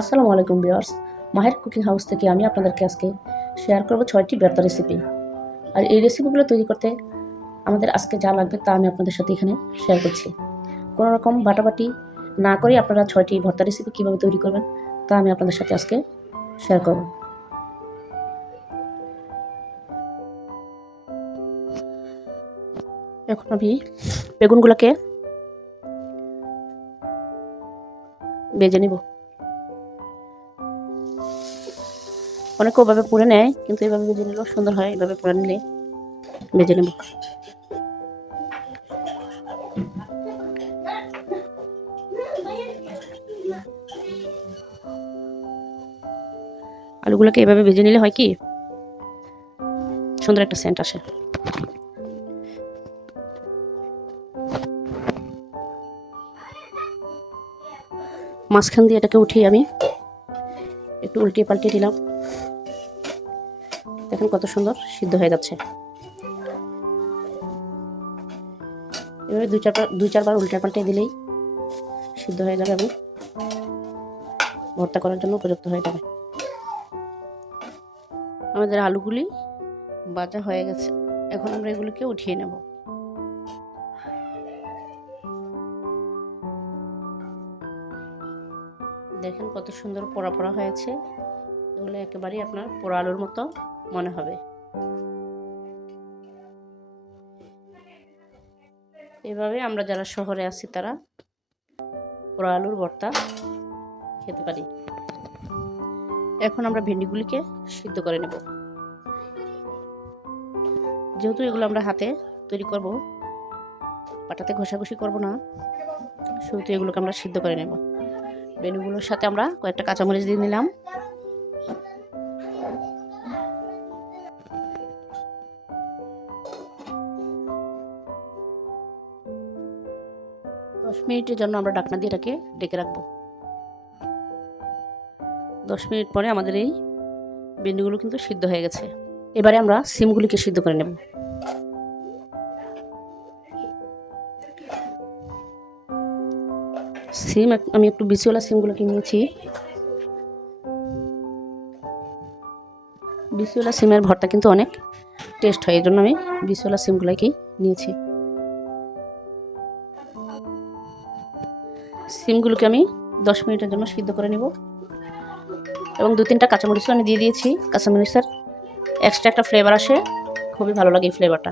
আসসালামু আলাইকুম ভিউয়ার্স। মাহের cooking house থেকে আমি আপনাদেরকে আজকে শেয়ার করব 6টি ভর্তা রেসিপি। আর এই রেসিপিগুলো তৈরি করতে আমাদের আজকে যা লাগবে তা আমি আপনাদের সাথে এখানে শেয়ার করছি। কোনো রকম বাটাবাটি না করে আপনারা 6টি ভর্তা রেসিপি কীভাবে তৈরি করবেন তা আমি আপনাদের সাথে আজকে শেয়ার করব। এখন আমি বেগুনগুলোকে ভেজে নিব। অনেকে ওভাবে পুড়ে নেয়, কিন্তু এভাবে ভেজে নিলেও সুন্দর হয়। এভাবে পুড়ে নিলে ভেজে নেব। আলুগুলোকে এভাবে ভেজে নিলে হয় কি, সুন্দর একটা সেন্ট আসে। মাঝখান দিয়ে এটাকে উঠিয়ে আমি একটু উল্টিয়ে পাল্টিয়ে দিলাম। দেখেন কত সুন্দর সিদ্ধ হয়ে যাচ্ছে। এভাবে দুই চারবার উল্টে পাল্টে দিলেই সিদ্ধ হয়ে যাবে এবং ভর্তা করার জন্য উপযুক্ত হয়ে যাবে। আমাদের আলুগুলি ভাজা হয়ে গেছে। এখন আমরা এগুলিকে উঠিয়ে নেব। দেখেন কত সুন্দর পোড়া পোড়া হয়েছে। এগুলো একেবারেই আপনার পোড়া আলুর মতো মনে হবে। এভাবে আমরা যারা শহরে আছি তারা পোড়া আলুর ভর্তা খেতে পারি। এখন আমরা ভেন্ডিগুলিকে সিদ্ধ করে নেব। যেহেতু এগুলো আমরা হাতে তৈরি করব, পাটাতে ঘষাঘষি করব না, শুধু এগুলোকে আমরা সিদ্ধ করে নেব। ভেন্ডিগুলোর সাথে আমরা কয়েকটা কাঁচামরিচ দিয়ে নিলাম। দশ মিনিটের জন্য আমরা ঢাকনা দিয়ে এটাকে ঢেকে রাখবো। 10 মিনিট পরে আমাদের এই ভেন্ডিগুলো কিন্তু সিদ্ধ হয়ে গেছে। এবারে আমরা সিমগুলিকে সিদ্ধ করে নেব। সিম আমি একটু বিচিওয়ালা সিমগুলোকে নিয়েছি। বিচিওয়ালা সিমের ভর্তা কিন্তু অনেক টেস্ট হয়, এই জন্য আমি বিচিওয়ালা সিমগুলোকেই নিয়েছি। সিমগুলোকে আমি 10 মিনিটের জন্য সিদ্ধ করে নেব এবং 2-3টা কাঁচামরিচও আমি দিয়ে দিয়েছি। কাঁচামরিচের এক্সট্রা একটা ফ্লেভার আসে, খুবই ভালো লাগে এই ফ্লেভারটা।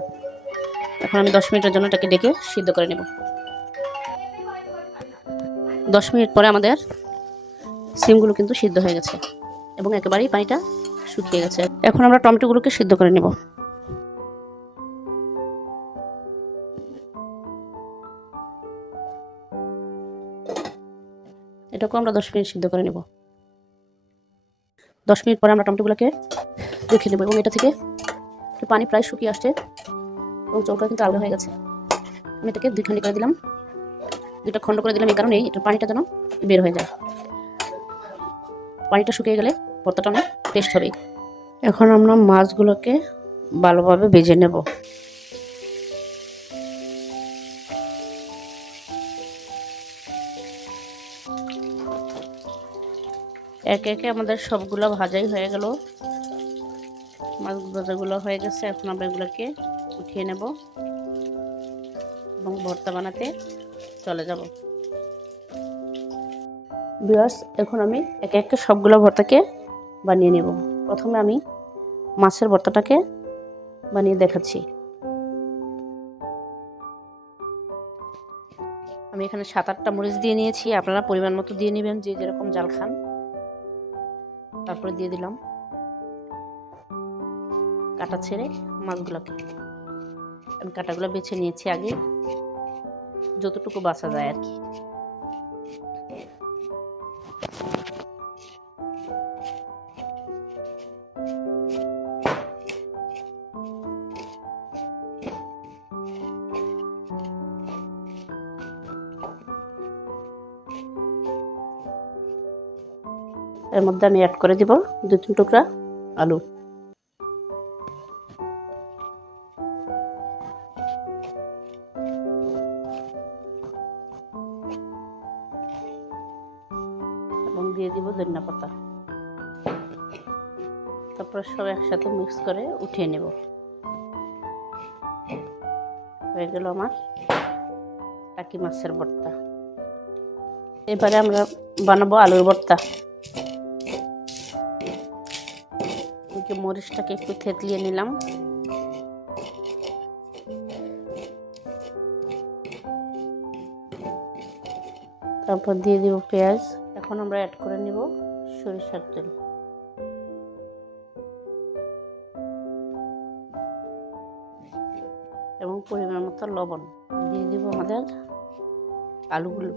এখন আমি 10 মিনিটের জন্য এটাকে ডেকে সিদ্ধ করে নেব। 10 মিনিট পরে আমাদের সিমগুলো কিন্তু সিদ্ধ হয়ে গেছে এবং একেবারেই পানিটা শুকিয়ে গেছে। এখন আমরা টমেটোগুলোকে সিদ্ধ করে নেব। এটাকেও আমরা 10 মিনিট সিদ্ধ করে নেব। 10 মিনিট পরে আমরা টমেটোগুলোকে রেখে দেবো এবং এটা থেকে পানি প্রায় শুকিয়ে আসছে এবং চৌকা কিন্তু আলাদা হয়ে গেছে। আমি এটাকে 2 খন্ড করে দিলাম, 2টা খন্ড করে দিলাম এই কারণেই এটার পানিটা যেন বের হয়ে যায়। পানিটা শুকিয়ে গেলে ভর্তাটা অনেক টেস্ট হবে। এখন আমরা মাছগুলোকে ভালোভাবে ভেজে নেব। একে একে আমাদের সবগুলো ভাজাই হয়ে গেল। মাছ ভাজাগুলো হয়ে গেছে। এখন আমরা এগুলোকে উঠিয়ে নেব এবং ভর্তা বানাতে চলে যাব। ভিউয়ার্স, এখন আমি একে একে সবগুলো ভর্তাকে বানিয়ে নেব। প্রথমে আমি মাছের ভর্তাটাকে বানিয়ে দেখাচ্ছি। আমি এখানে 7-8টা মরিচ দিয়ে নিয়েছি, আপনারা পরিমাণ মতো দিয়ে নেবেন, যে যেরকম জাল খান। তারপরে দিয়ে দিলাম কাটা ছেড়ে মাছগুলোকে। আমি কাটাগুলো বেছে নিয়েছি আগে, যতটুকু বাছা যায় আর কি। এর মধ্যে আমি অ্যাড করে দিব 2-3 টুকরা আলু। এবং দিয়ে দিয়ে দিব ধনিয়া পাতা। তারপর সব একসাথে মিক্স করে উঠিয়ে নেব। হয়ে গেল আমার টাকি মাছের ভর্তা। এবারে আমরা বানাবো আলুর ভর্তা। মরিচটাকে একটু থেতলিয়ে নিলাম। তারপর দিয়ে দিব পেঁয়াজ। এখন আমরা অ্যাড করে নিব সরিষার তেল। এবং পরিমাণ মতো লবণ দিয়ে দিব আমাদের আলুগুলো।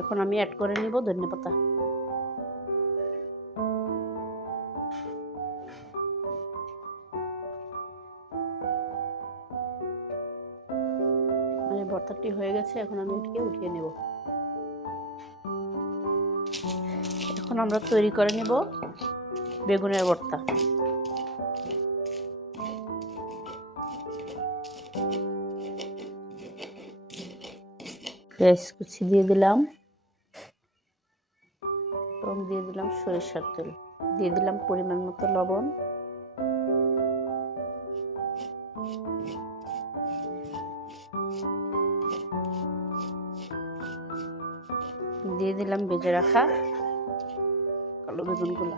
এখন আমি অ্যাড করে নিব ধনিয়া পাতা। ভর্তাটি হয়ে গেছে, এখন আমি এটিকে উঠিয়ে নেব। এখন আমরা তৈরি করে নেব বেগুনের ভর্তা। পেঁয়াজ কুচি দিয়ে দিলাম এবং দিয়ে দিলাম সরিষার তেল, দিয়ে দিলাম পরিমাণ মতো লবণ, দিয়ে দিলাম ভেজে রাখা কালো বেগুনগুলো।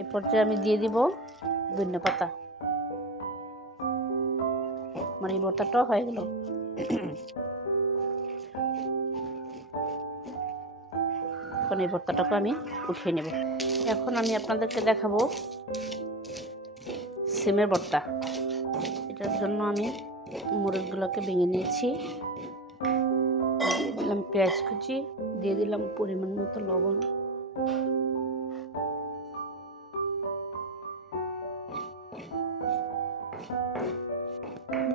এ পর্যায়ে আমি দিয়ে দিব ধনিয়া পাতা। আমার এই ভর্তাটাও হয়ে গেল। এখন এই ভর্তাটাকে আমি উঠিয়ে নেব। এখন আমি আপনাদেরকে দেখাবো সিমের ভর্তা। এটার জন্য আমি মরিচগুলোকে ভেঙে নিয়েছি, দিয়ে দিলাম পেঁয়াজ কুচি, দিয়ে দিলাম পরিমাণ মতো লবণ,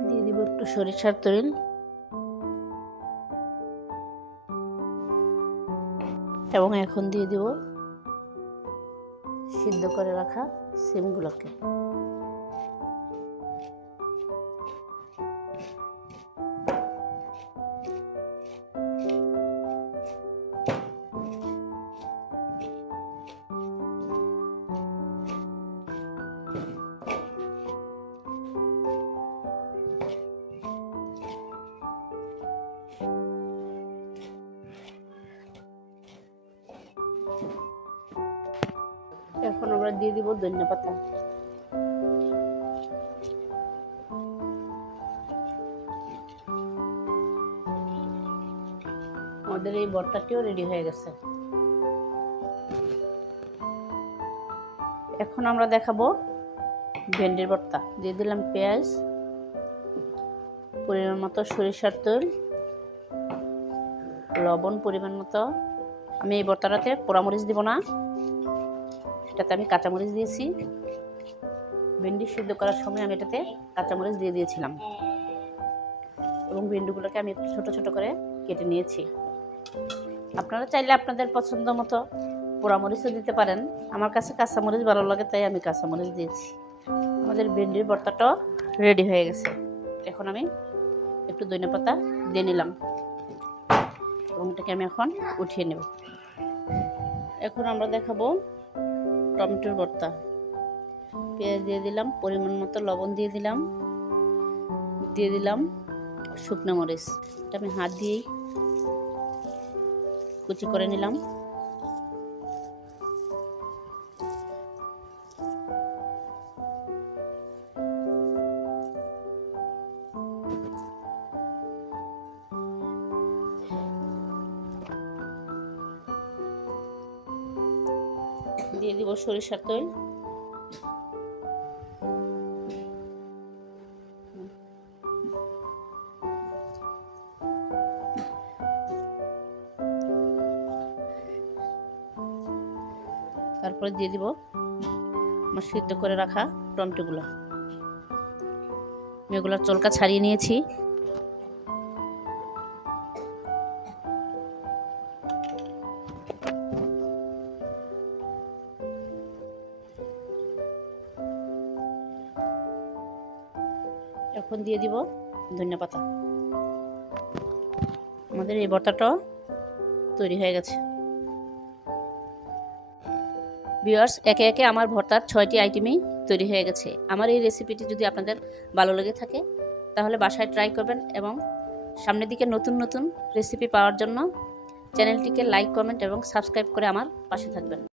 দিয়ে দিব একটু সরিষার তেল, এবং এখন দিয়ে দিব সিদ্ধ করে রাখা সিমগুলোকে। এখন আমরা দিয়ে দিব ধনিয়া পাতা। আমাদের এই ভর্তাটিও রেডি হয়ে গেছে। এখন আমরা দেখাবো ভেন্ডির ভর্তা। দিয়ে দিলাম পেঁয়াজ, পরিমাণ মতো সরিষার তেল, লবণ পরিমাণ মতো। আমি এই ভর্তাটাতে পোড়ামরিচ দিব না, এটাতে আমি কাঁচামরিচ দিয়েছি। ভেন্ডি সিদ্ধ করার সময় আমি এটাতে কাঁচামরিচ দিয়ে দিয়েছিলাম এবং ভেন্ডিগুলোকে আমি একটু ছোট ছোট করে কেটে নিয়েছি। আপনারা চাইলে আপনাদের পছন্দ মতো পোড়ামরিচও দিতে পারেন। আমার কাছে কাঁচামরিচ ভালো লাগে, তাই আমি কাঁচামরিচ দিয়েছি। আমাদের ভেন্ডির ভর্তাটাও রেডি হয়ে গেছে। এখন আমি একটু ধনিয়া পাতা দিয়ে নিলাম এবং এটাকে আমি এখন উঠিয়ে নেব। এখন আমরা দেখাবো টমেটোর ভর্তা। পেঁয়াজ দিয়ে দিলাম, পরিমাণ মতো লবণ দিয়ে দিলাম, দিয়ে দিলাম শুকনো মরিচ। এটা আমি হাত দিয়েই কুচি করে নিলাম। দিয়ে দিব সরিষার তেল, তারপরে দিয়ে দিব আমার সিদ্ধ করে রাখা টমেটোগুলো আমি এগুলোর চলকা ছাড়িয়ে নিয়েছি। এখন দিয়ে দিব ধনিয়া পাতা। আমাদের এই ভর্তাটাও তৈরি হয়ে গেছে। ভিউয়ার্স, একে একে আমার ভর্তার 6টি আইটেমই তৈরি হয়ে গেছে। আমার এই রেসিপিটি যদি আপনাদের ভালো লেগে থাকে তাহলে বাসায় ট্রাই করবেন এবং সামনের দিকে নতুন নতুন রেসিপি পাওয়ার জন্য চ্যানেলটিকে লাইক, কমেন্ট এবং সাবস্ক্রাইব করে আমার পাশে থাকবেন।